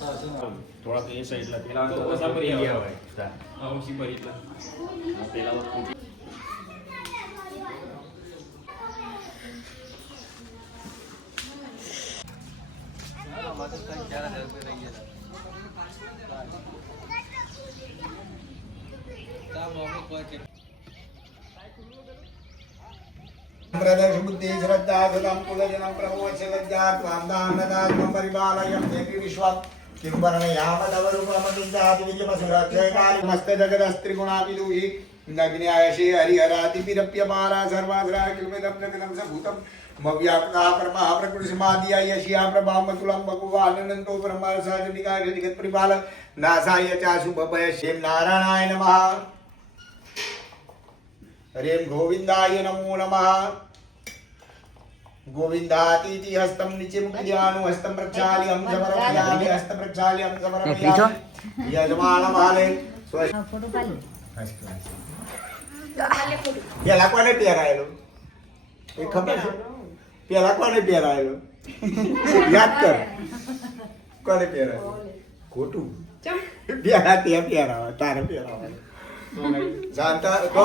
થોડા એ સાઈડલા પેલા તો ઓછા પર ગયા હોય હા ઓછી પર એટલા પેલા તો ફૂટી बुद्धि श्रद्धा सदम कुलजनम प्रभोचलज्जात् वान्दानदात्मं परिपालयं देवी विश्वं किं वर्णयामदवरूपमतिजाति विजयमसुराक्षयकारि मस्तजगदस्त्रिगुणाभिलूहि नग्न्यायशे हरिहरातिपिरप्यपारा सर्वासरा किल्मिदं जगदं सभूतं मव्याप्ता परमः प्रकृतिसमाधिया यशिया प्रभामतुलं भगवानन्दो ब्रह्मरसाजनिकाय जगत्परिपाल नासाय चाशुभभयशें नारायणाय नमः हरिं गोविंदाय नमो नमः गोविंदातीति हस्तं निचे मुखजानु हस्तं प्रक्षाल्य हम समर्पयामि हस्तं प्रक्षाल्य हम समर्पयामि यजमान माले फोटो पाली फर्स्ट क्लास પેલા કોને પહેરાયેલો એ ખબર છે પેલા કોને પહેરાયેલો યાદ કર કોને પહેરાયેલો ખોટું પેલા તે પહેરાવા તારે પહેરાવા शांता को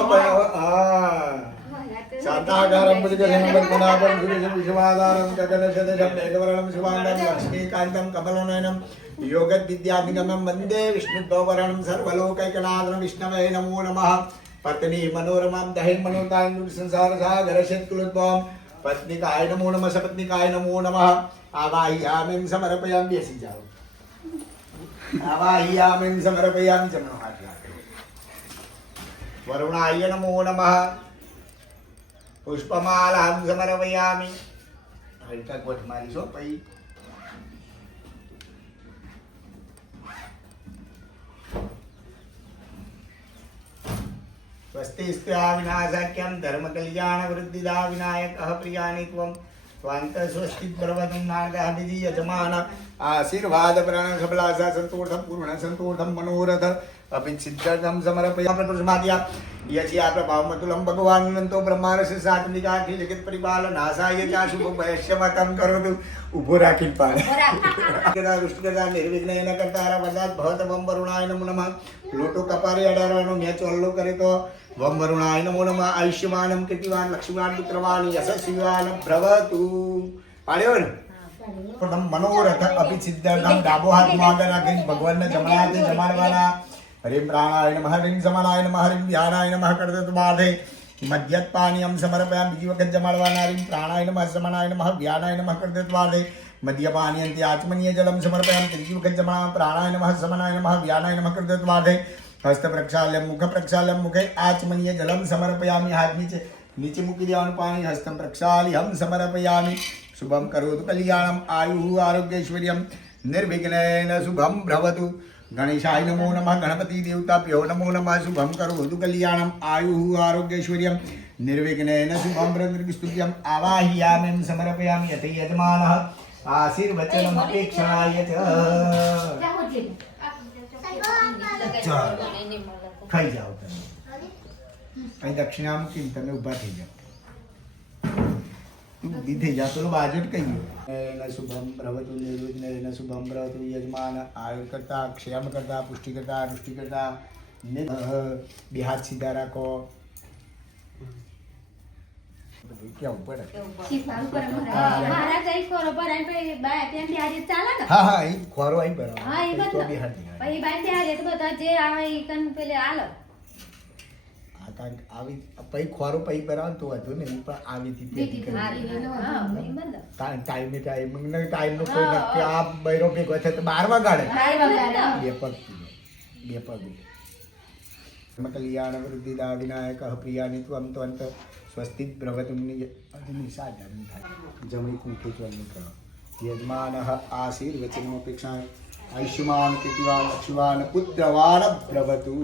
शांताकारं भुजगशयनं गुणापं सुरेशं विश्वाधारं गगनसदृशं मेघवर्णं शुभाङ्गं लक्ष्मीकान्तं कमलनयनं योगविद्याभिगमं वन्दे विष्णुद्वैवरणं सर्वलोकैकनाथं विष्णवे नमो नमः पत्नी मनोरमां दहेन मनोतायं संसारसागरशत्कुलोद्भवं पत्निकाय नमो नमः सपत्निकाय नमो नमः आवाहयामि समर्पयामि बेसी जाओ आवाहयामि समर्पयामि जमनो हाथ वरुणाय नमो नमः पुष्पमालां समर्पयामि हल्का गोठ मारी सो पई स्वस्तिस्त्या विनाशाख्यं धर्मकल्याण वृद्धिदा विनायकः प्रियाणि त्वं स्वान्त स्वस्ति प्रवदं नागः विधि यजमान आशीर्वाद प्राण खबलासा संतोषं पूर्ण संतोषं मनोरथ अभिसिद्धं समर्पयामि प्रसमादिया यचिया प्रभावमतुलं भगवानन्तो ब्रह्मारस्य सात्विका अखिल जगत परिपालनासाय चाशुभयश्यमतं करोतु उभो राखी पाल रुष्टिकदा निर्विघ्नेन कर्तारा वदात् भवतवं वरुणाय नमो नमः लोटो कपारे अडारવાનો મેચ ઓલ્લો કરે તો વમ વરુણાય નમો નમઃ આયુષ્યમાનમ કીર્તિવાન લક્ષ્મીવાન પુત્રવાન યશસ્વીવાન ભવતુ પાડ્યો ને પણ મનોરથ અભિસિદ્ધમ ડાબો હાથ આગળ રાખીને ભગવાનને જમણા હાથે જમાડવાના हरिं प्राणाय नमः हरिं समानाय नमः हरिं ध्यानाय नमः कर्तृ बाधे मद्यत् पानीयं समर्पयामि बीजी वखत जमाडवाना हरिं प्राणाय नमः समानाय नमः ध्यानाय नमः कर्तृ बाधे मद्यपानीयन्ति आचमनीय जलं समर्पयामि त्रीजी वखत जमाडवाना प्राणाय नमः समानाय नमः ध्यानाय नमः कर्तृ बाधे हस्त प्रक्षाल्यं मुख प्रक्षाल्यं मुखे आचमनीय जलं समर्पयामि हाथ नीचे मूकी देवानुं पाणी हस्तं प्रक्षाल्यं समर्पयामि शुभं करोतु कल्याणं आयुः आरोग्यैश्वर्यं निर्विघ्नेन शुभं भवतु गणेशाय नमो नमः गणपति देवताभ्यो नमो नमः शुभं करोतु कल्याणं आयुः आरोग्यैश्वर्यं निर्विघ्नेन शुभं प्रकृतिस्तुभ्यं आवाहयामि समर्पयामि यते यजमानः आशीर्वचनम् अपेक्षाय च खाई जाओ તમે અહીં દક્ષિણામુખી તમે ઊભા થઈ જાઓ ઊભી થઈ જાઓ તો બાજુ જ કહીએ न शुभम भवतु निर्विघ्नेन शुभम भवतु यजमान आयुर्कर्ता क्षेमकर्ता पुष्टिकर्ता रुष्टिकर्ता बिहार सीधा राखो क्या ऊपर महाराज आई खोरो पर आई पे बाय ત્યાં બિહારી ચાલે ને હા હા ઈ ખોરો આઈ બરાબર હા ઈ તો બધા બિહાર પછી બાય બિહારી તો બધા જે આવે ઈ કન પેલે આલો આ કાંક આવી પઈ ખોરો પઈ બરાબર તો હતું ને પણ આવી થી પેટી કરી હા ઈ બંધ ટાઈમે ટાઈમ નો કોઈ નક્કી આ બૈરો ભેગો છે તો 12 વાગાડે બે પગ कल्याण वृद्धिदा विनायकः प्रियाणि त्वं त्वन्त स्वस्ति भवतु निषादं जमनी कुंठे चलने का यजमानः आशीर्वचनमपेक्षा आयुष्मान कीर्तिवान लक्ष्मीवान पुत्रवान भवतु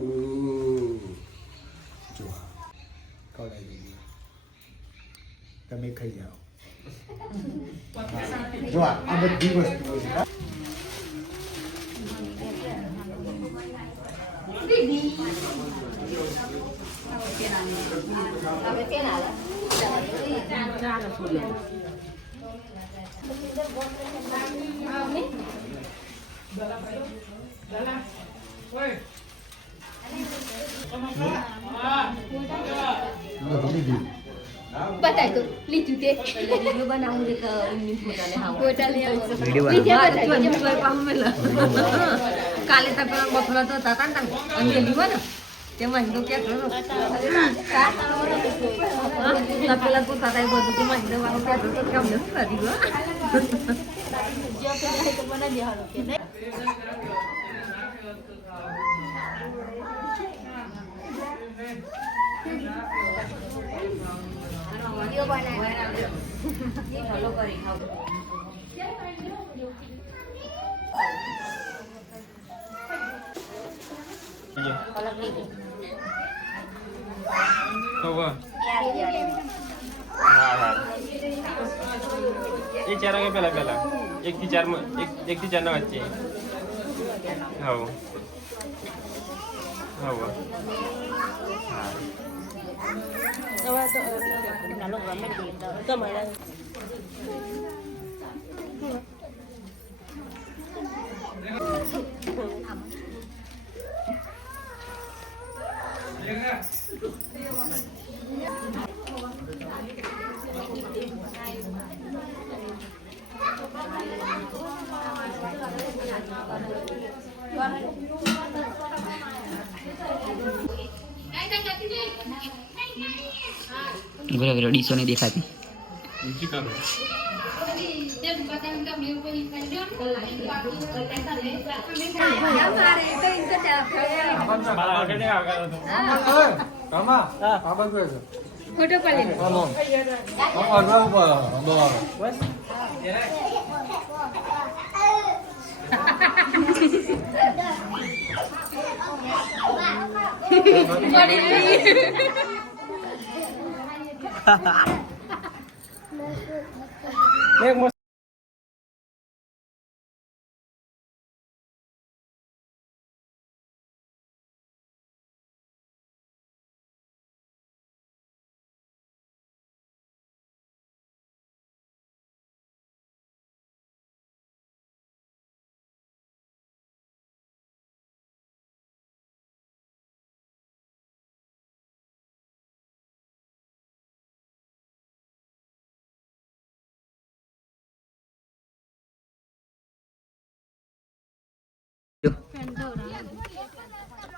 जो कौड़ाई देगी તમે ખાઈ જાઓ જો આ બધી વસ્તુઓ છે હવે તેના બતાય તો લીધું તે વિડિયો બનાવું રે તો ઉની ફોટાને હા ફોટા લઈ આવો વિડિયો કાલે તો પેલા બફલો તો હતા ને અને લીધો ને તેમાં હિન્દુ કે કરો પેલા તો તાતા બધું કે માં હિન્દુ વાળો કે તો કામ નથી કરી ગયો જો પેલા તો બના દે હાલો કે વિડિયો બનાવે એ ફોલો કરી ખાવ ફોલો કરી એક 4 વાગે પહેલા 1 થી 4 માં 1 થી 4 ના વચ્ચે હા બરાબર ડીસો નહીં દેખાતી ફોટો પાડી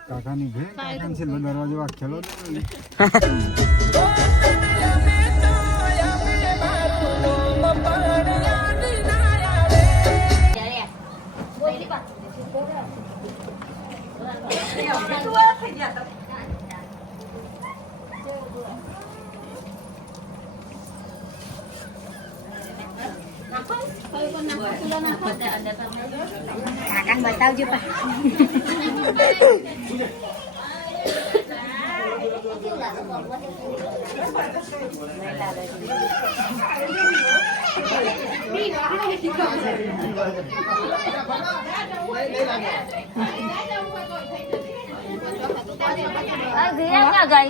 કાકાની ભે કાકાની છે દરવાજો વાકેલો કાકાને બતાવજો પા ગયા ગઈ